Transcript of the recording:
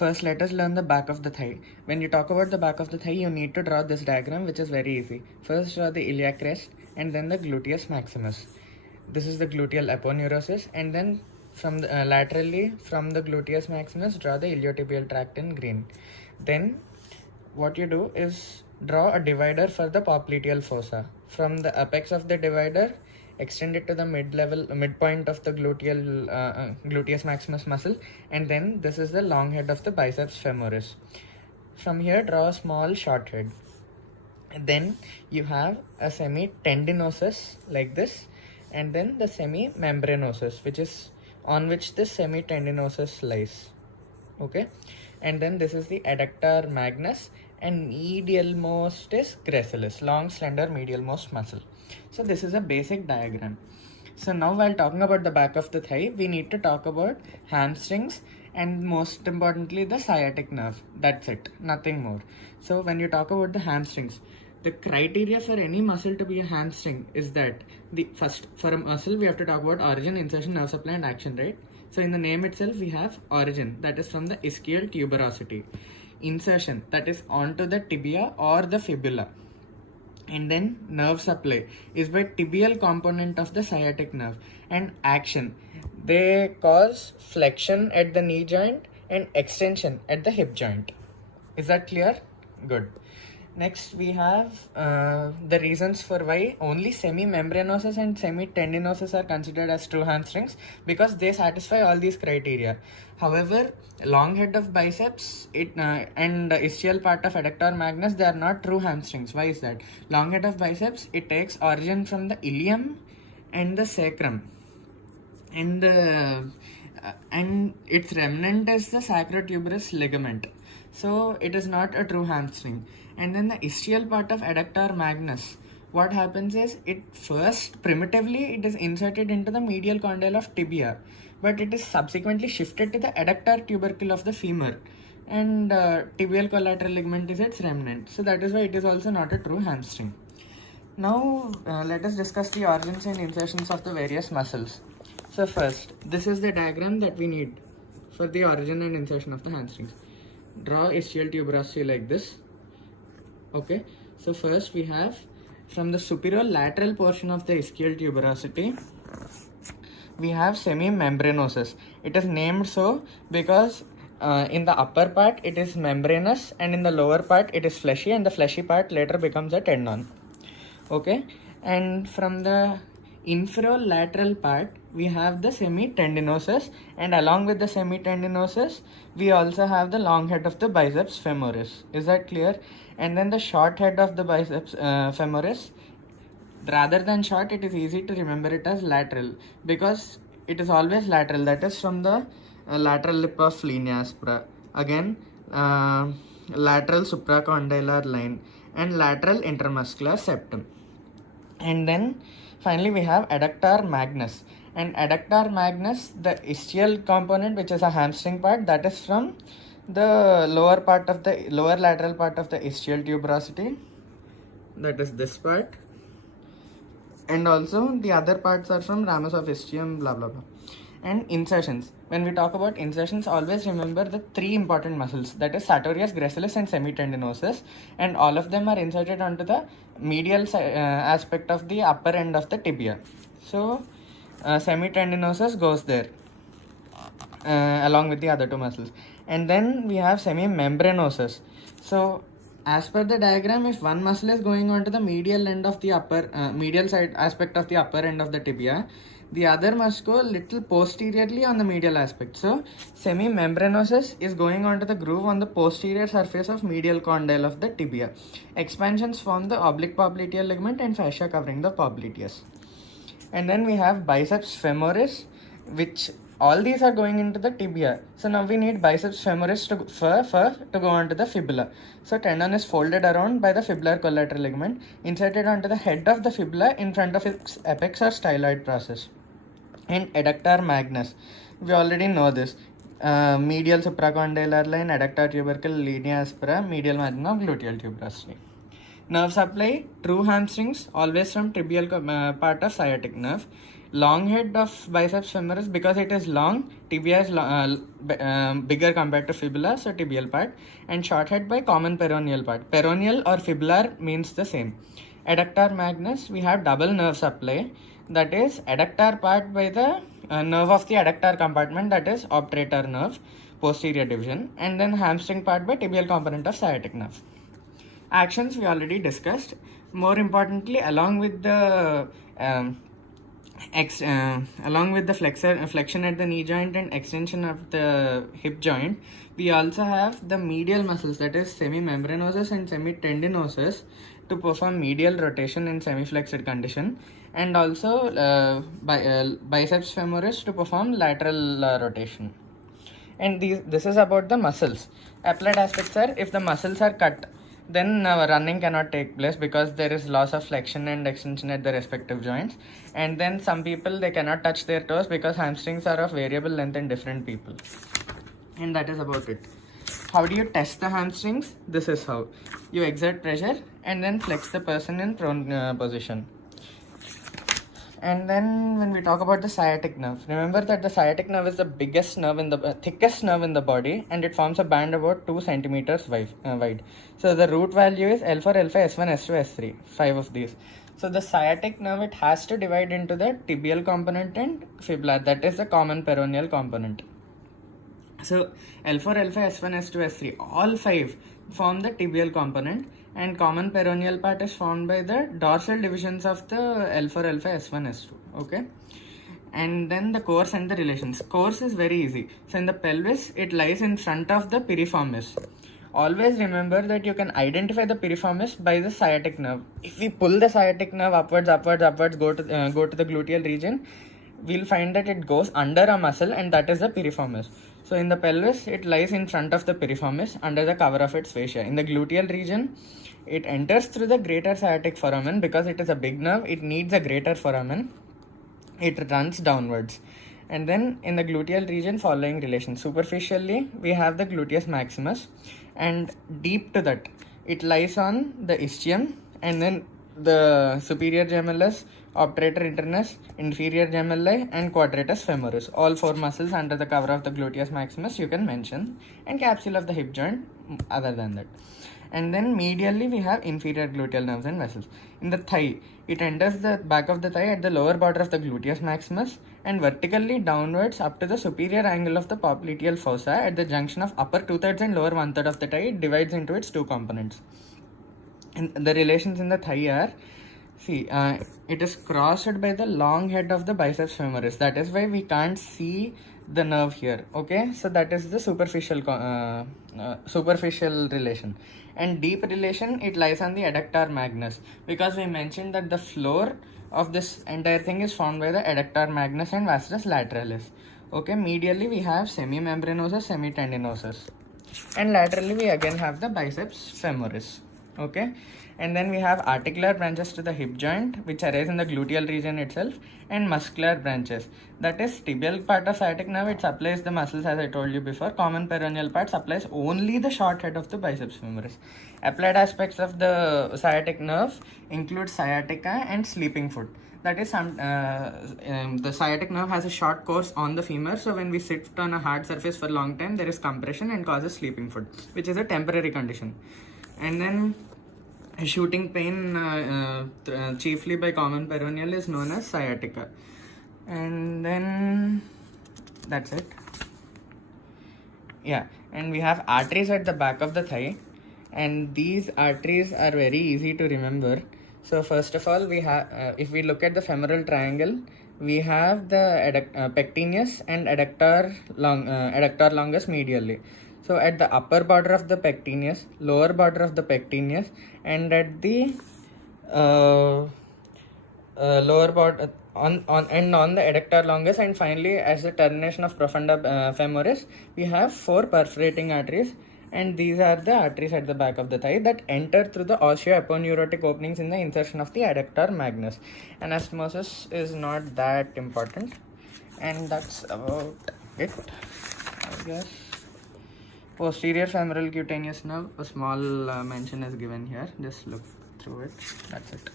First, let us learn the back of the thigh. When you talk about the back of the thigh, you need to draw this diagram, which is very easy. First, draw the iliac crest and then the gluteus maximus. This is the gluteal aponeurosis, and then from the, laterally from the gluteus maximus, draw the iliotibial tract in green. Then, what you do is draw a divider for the popliteal fossa. From the apex of the divider, extend it to the midpoint of the gluteus maximus muscle, and then this is the long head of the biceps femoris. From here, draw a small short head. Then you have a semi-tendinosus like this, and then the semi-membranosus, which is on which this semi-tendinosus lies. Okay, and then this is the adductor magnus, and medialmost is gracilis, long slender medialmost muscle. So this is a basic diagram. So now, while talking about the back of the thigh, we need to talk about hamstrings and most importantly the sciatic nerve. That's it, nothing more. So when you talk about the hamstrings, the criteria for any muscle to be a hamstring is that the first, for a muscle we have to talk about origin, insertion, nerve supply and action, right? So in the name itself we have origin, that is from the ischial tuberosity. Insertion, that is onto the tibia or the fibula. And then nerve supply is by tibial component of the sciatic nerve. And action, they cause flexion at the knee joint and extension at the hip joint. Is that clear? Good. Next, we have the reasons for why only semi-membranosus and semi-tendinosus are considered as true hamstrings, because they satisfy all these criteria. However, long head of biceps and the ischial part of adductor magnus, they are not true hamstrings. Why is that? Long head of biceps, it takes origin from the ilium and the sacrum, and its remnant is the sacrotuberous ligament. So it is not a true hamstring. And then the ischial part of adductor magnus, what happens is, it first primitively it is inserted into the medial condyle of tibia, but it is subsequently shifted to the adductor tubercle of the femur, and tibial collateral ligament is its remnant. So that is why it is also not a true hamstring. Now let us discuss the origins and insertions of the various muscles. So first, this is the diagram that we need for the origin and insertion of the hamstrings. Draw ischial tuberosity like this. Okay, so first we have from the superior lateral portion of the ischial tuberosity, we have semi-membranosus. It is named so because in the upper part it is membranous, and in the lower part it is fleshy, and the fleshy part later becomes a tendon. Okay, and from the inferolateral part we have the semi-tendinosus, and along with the semi-tendinosus we also have the long head of the biceps femoris. Is that clear? And then the short head of the biceps femoris, rather than short, it is easy to remember it as lateral because it is always lateral, that is from the lateral lip of linea aspera. Again, lateral supracondylar line and lateral intermuscular septum. And then finally we have adductor magnus. And adductor magnus, the ischial component, which is a hamstring part, that is from the lower lateral part of the ischial tuberosity, that is this part, and also the other parts are from ramus of ischium, blah blah blah. And insertions, when we talk about insertions, always remember the three important muscles, that is sartorius, gracilis and semi-tendinosus, and all of them are inserted onto the medial aspect of the upper end of the tibia. So semi-tendinosus goes there along with the other two muscles. And then we have semi-membranosus. So as per the diagram, if one muscle is going on to the medial end of the medial side aspect of the upper end of the tibia, the other must go a little posteriorly on the medial aspect. So semi-membranosus is going on to the groove on the posterior surface of medial condyle of the tibia. Expansions form the oblique popliteal ligament and fascia covering the popliteus. And then we have biceps femoris, which all these are going into the tibia. So now we need biceps femoris to go onto the fibula. So tendon is folded around by the fibular collateral ligament, inserted onto the head of the fibula in front of its apex or styloid process. And adductor magnus, we already know this. Medial supracondylar line, adductor tubercle, linea aspera, medial margin of gluteal tuberosity. Nerve supply, true hamstrings, always from tibial part of sciatic nerve. Long head of biceps femoris, because it is long, tibia is bigger compared to fibula, so tibial part, and short head by common peroneal part. Peroneal or fibular means the same. Adductor magnus, we have double nerve supply, that is adductor part by the nerve of the adductor compartment, that is obturator nerve, posterior division, and then hamstring part by tibial component of sciatic nerve. Actions we already discussed. More importantly, along with the flexion at the knee joint and extension of the hip joint, we also have the medial muscles, that is semimembranosus and semitendinosus, to perform medial rotation in semi-flexed condition, and also biceps femoris to perform lateral rotation. And this is about the muscles. Applied aspects are, if the muscles are cut, then running cannot take place because there is loss of flexion and extension at the respective joints. And then some people, they cannot touch their toes because hamstrings are of variable length in different people. And that is about it. How do you test the hamstrings? This is how. You exert pressure and then flex the person in prone position. And then when we talk about the sciatic nerve, remember that the sciatic nerve is the biggest nerve in the thickest nerve in the body, and it forms a band about 2 centimeters wide. So the root value is L4, L5, S1, S2, S3, 5 of these. So the sciatic nerve, it has to divide into the tibial component and fibular, that is the common peroneal component. So L4, L5, S1, S2, S3, all 5 form the tibial component, and common peroneal part is formed by the dorsal divisions of the L4, L5, S1, S2. Okay. And then the course and the relations. Course is very easy. So in the pelvis, it lies in front of the piriformis. Always remember that you can identify the piriformis by the sciatic nerve. If we pull the sciatic nerve upwards, go to the gluteal region, we'll find that it goes under a muscle, and that is the piriformis. So in the pelvis, it lies in front of the piriformis under the cover of its fascia. In the gluteal region, it enters through the greater sciatic foramen. Because it is a big nerve, it needs a greater foramen. It runs downwards. And then in the gluteal region, following relations. Superficially, we have the gluteus maximus, and deep to that, it lies on the ischium, and then the superior gemellus, obturator internus, inferior gemelli, and quadratus femoris. All 4 muscles under the cover of the gluteus maximus you can mention, and capsule of the hip joint other than that. And then medially we have inferior gluteal nerves and vessels. In the thigh, it enters the back of the thigh at the lower border of the gluteus maximus, and vertically downwards up to the superior angle of the popliteal fossa at the junction of upper 2/3 and lower 1/3 of the thigh. It divides into its 2 components. And the relations in the thigh are, it is crossed by the long head of the biceps femoris. That is why we can't see the nerve here. Okay, so that is the superficial relation. And deep relation, it lies on the adductor magnus, because we mentioned that the floor of this entire thing is formed by the adductor magnus and vastus lateralis. Okay, medially we have semimembranosus, semitendinosus, and laterally we again have the biceps femoris. Okay, and then we have articular branches to the hip joint, which arise in the gluteal region itself, and muscular branches, that is tibial part of sciatic nerve. It supplies the muscles, as I told you before. Common peroneal part supplies only the short head of the biceps femoris. Applied aspects of the sciatic nerve include sciatica and sleeping foot. That is, the sciatic nerve has a short course on the femur, so when we sit on a hard surface for a long time, there is compression and causes sleeping foot, which is a temporary condition. And then shooting pain, chiefly by common peroneal, is known as sciatica. And then that's it. Yeah, and we have arteries at the back of the thigh, and these arteries are very easy to remember. So first of all, we have, if we look at the femoral triangle, we have the pectineus and adductor longus medially. So at the upper border of the pectineus, lower border of the pectineus, and at the lower border on the adductor longus, and finally as the termination of profunda femoris, we have 4 perforating arteries, and these are the arteries at the back of the thigh that enter through the osteoaponeurotic openings in the insertion of the adductor magnus. Anastomosis is not that important, and that's about it, I guess. Posterior femoral cutaneous nerve, a small mention is given here. Just look through it. That's it.